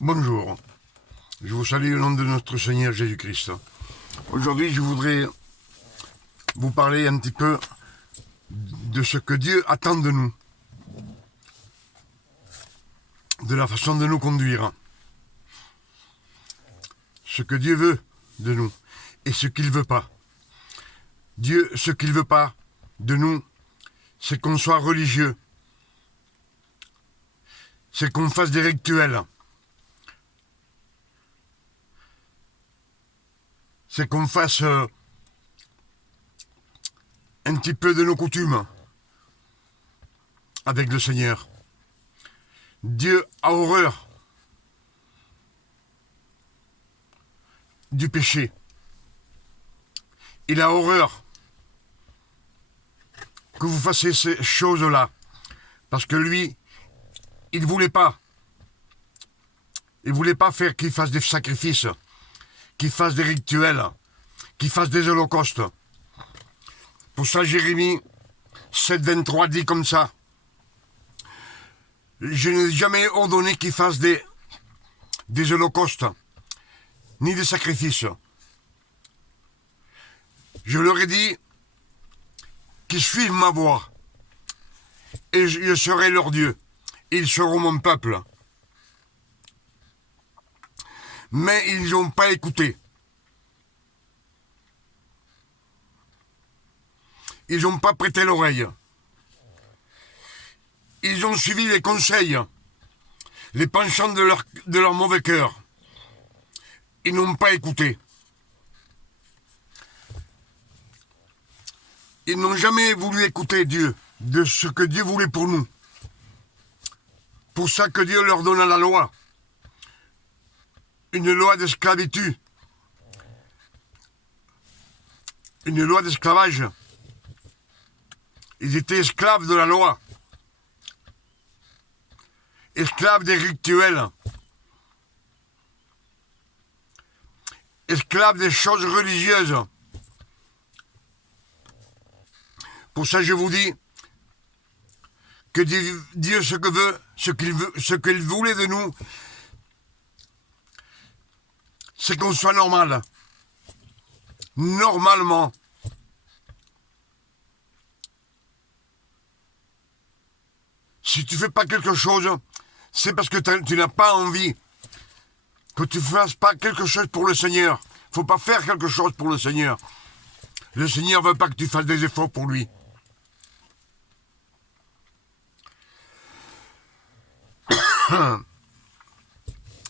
Bonjour, je vous salue au nom de notre Seigneur Jésus-Christ. Aujourd'hui, je voudrais vous parler un petit peu de ce que Dieu attend de nous, de la façon de nous conduire, ce que Dieu veut de nous et ce qu'il ne veut pas. Dieu, ce qu'il ne veut pas de nous, c'est qu'on soit religieux, c'est qu'on fasse des rituels, c'est qu'on fasse un petit peu de nos coutumes avec le Seigneur. Dieu a horreur du péché. Il a horreur que vous fassiez ces choses-là. Parce que lui, il ne voulait pas. Il ne voulait pas faire qu'il fasse des sacrifices, qu'il fasse des rituels, qu'il fasse des holocaustes. Pour ça, Jérémie 7,23 dit comme ça. Je n'ai jamais ordonné qu'il fasse des holocaustes, ni des sacrifices. Je leur ai dit qu'ils suivent ma voie, et je serai leur Dieu. Ils seront mon peuple. Mais ils n'ont pas écouté. Ils n'ont pas prêté l'oreille. Ils ont suivi les conseils, les penchants de leur mauvais cœur. Ils n'ont pas écouté. Ils n'ont jamais voulu écouter Dieu, de ce que Dieu voulait pour nous. Pour ça que Dieu leur donna la loi. Une loi d'esclavitude. Une loi d'esclavage. Ils étaient esclaves de la loi. Esclaves des rituels. Esclaves des choses religieuses. Pour ça, je vous dis que Dieu ce qu'il voulait de nous, c'est qu'on soit normal. Normalement. Si tu fais pas quelque chose, c'est parce que tu n'as pas envie. Que tu fasses pas quelque chose pour le Seigneur. Faut pas faire quelque chose pour le Seigneur. Le Seigneur veut pas que tu fasses des efforts pour lui.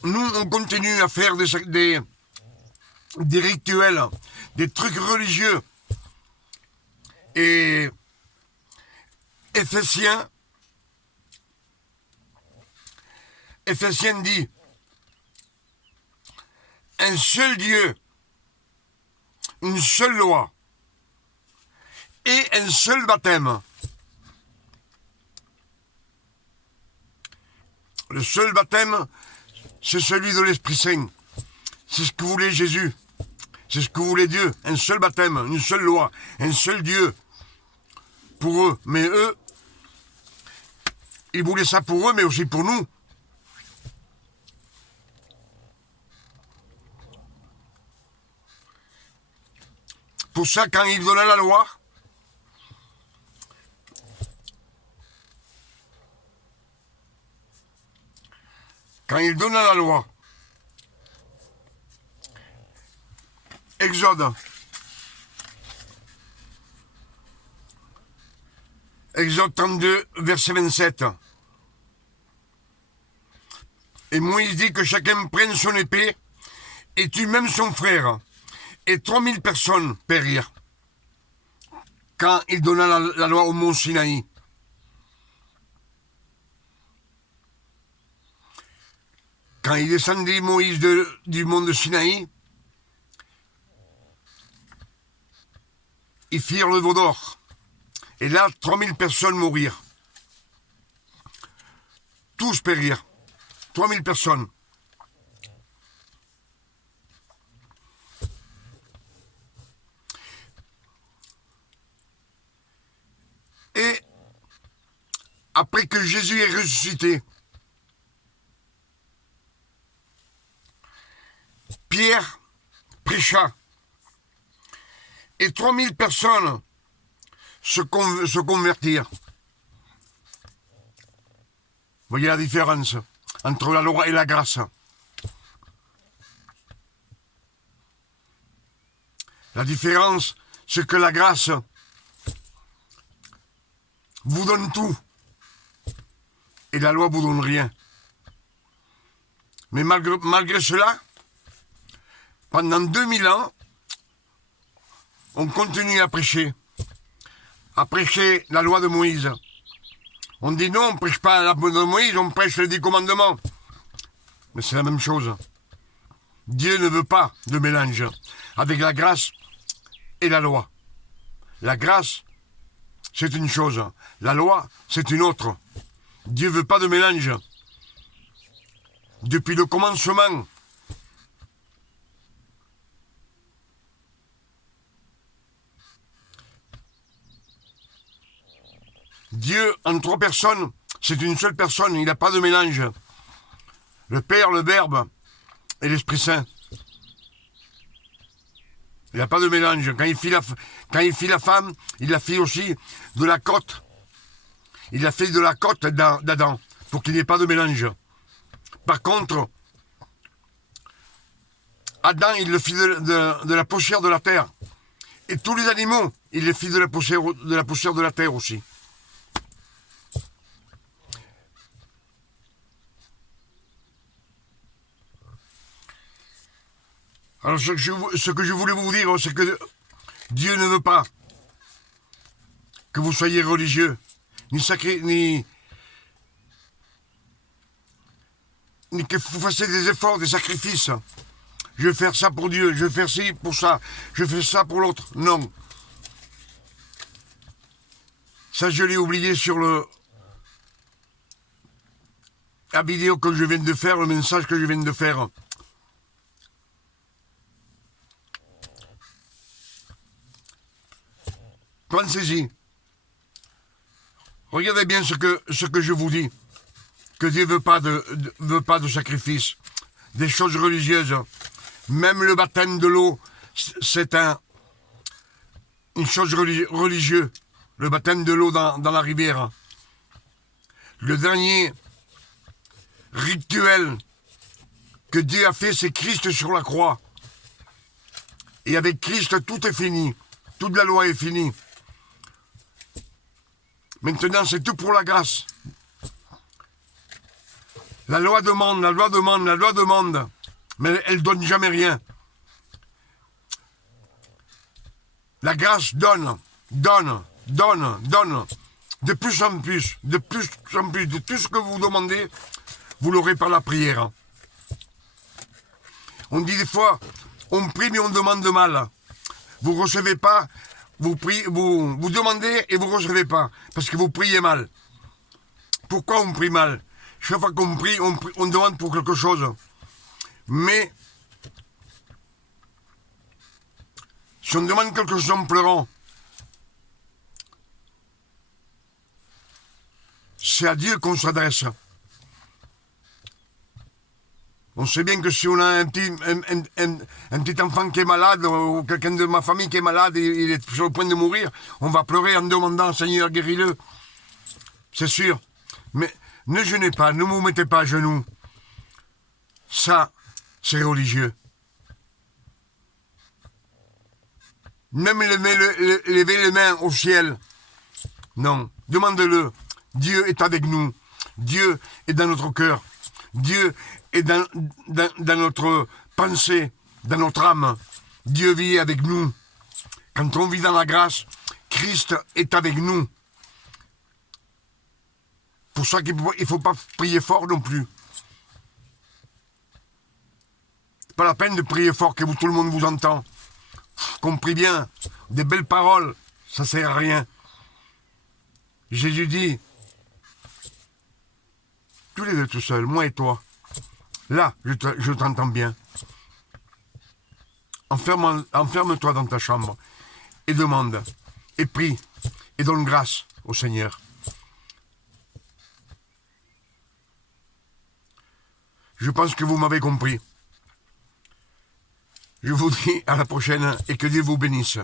Nous, on continue à faire des rituels, des trucs religieux. Et Éphésiens dit, un seul Dieu, une seule loi et un seul baptême. Le seul baptême, c'est celui de l'Esprit Saint. C'est ce que voulait Jésus. C'est ce que voulait Dieu. Un seul baptême, une seule loi, un seul Dieu. Pour eux. Mais eux, ils voulaient ça pour eux, mais aussi pour nous. Pour ça, quand ils donnaient la loi, Exode 32, verset 27. Et Moïse dit que chacun prenne son épée et tue même son frère. Et 3000 personnes périrent quand il donna la loi au mont Sinaï. Quand il descendit Moïse du mont de Sinaï, ils firent le veau d'or. Et là, 3000 personnes mourirent. Tous périrent. 3000 personnes. Et après que Jésus est ressuscité, Pierre prêcha. Et 3000 personnes se convertirent. Vous voyez la différence entre la loi et la grâce. La différence, c'est que la grâce vous donne tout. Et la loi vous donne rien. Mais malgré cela, pendant 2000 ans, on continue à prêcher la loi de Moïse. On dit non, on ne prêche pas la loi de Moïse, on prêche les 10 commandements. Mais c'est la même chose. Dieu ne veut pas de mélange avec la grâce et la loi. La grâce, c'est une chose. La loi, c'est une autre. Dieu ne veut pas de mélange. Depuis le commencement, Dieu, en 3 personnes, c'est une seule personne, il n'a pas de mélange. Le Père, le Verbe et l'Esprit Saint. Il n'a pas de mélange. Quand il fit la femme, il a fait aussi de la côte. Il a fait de la côte d'Adam, pour qu'il n'y ait pas de mélange. Par contre, Adam, il le fit de la poussière de la terre. Et tous les animaux, il les fit de la poussière de la terre aussi. Alors ce que je voulais vous dire, c'est que Dieu ne veut pas que vous soyez religieux, ni sacré, ni que vous fassiez des efforts, des sacrifices. Je vais faire ça pour Dieu, je vais faire ci pour ça, je vais faire ça pour l'autre. Non. Ça, je l'ai oublié sur la vidéo que je viens de faire, le message que je viens de faire. Pensez-y. Regardez bien ce que je vous dis. Que Dieu veut pas de sacrifice. Des choses religieuses. Même le baptême de l'eau, c'est une chose religieuse. Le baptême de l'eau dans la rivière. Le dernier rituel que Dieu a fait, c'est Christ sur la croix. Et avec Christ, tout est fini. Toute la loi est finie. Maintenant, c'est tout pour la grâce. La loi demande, la loi demande, la loi demande. Mais elle ne donne jamais rien. La grâce donne, donne, donne, donne. De plus en plus, de plus en plus. De tout ce que vous demandez, vous l'aurez par la prière. On dit des fois, on prie mais on demande mal. Vous ne recevez pas. Vous demandez et vous ne recevez pas, parce que vous priez mal. Pourquoi on prie mal? Chaque fois qu'on prie, on demande pour quelque chose. Mais, si on demande quelque chose en pleurant, c'est à Dieu qu'on s'adresse. On sait bien que si on a un petit enfant qui est malade, ou quelqu'un de ma famille qui est malade, et il est sur le point de mourir, on va pleurer en demandant, Seigneur, guéris-le. C'est sûr. Mais ne jeûnez pas, ne vous mettez pas à genoux. Ça, c'est religieux. Même lever les mains au ciel. Non, demande-le. Dieu est avec nous. Dieu est dans notre cœur. Dieu est dans notre pensée, dans notre âme. Dieu vit avec nous. Quand on vit dans la grâce, Christ est avec nous. Pour ça qu'il ne faut pas prier fort non plus. C'est pas la peine de prier fort que tout le monde vous entend. Qu'on prie bien, des belles paroles, ça ne sert à rien. Jésus dit, tous les deux tout seuls, moi et toi, là, je t'entends bien. Enferme-toi dans ta chambre et demande, et prie, et donne grâce au Seigneur. Je pense que vous m'avez compris. Je vous dis à la prochaine et que Dieu vous bénisse.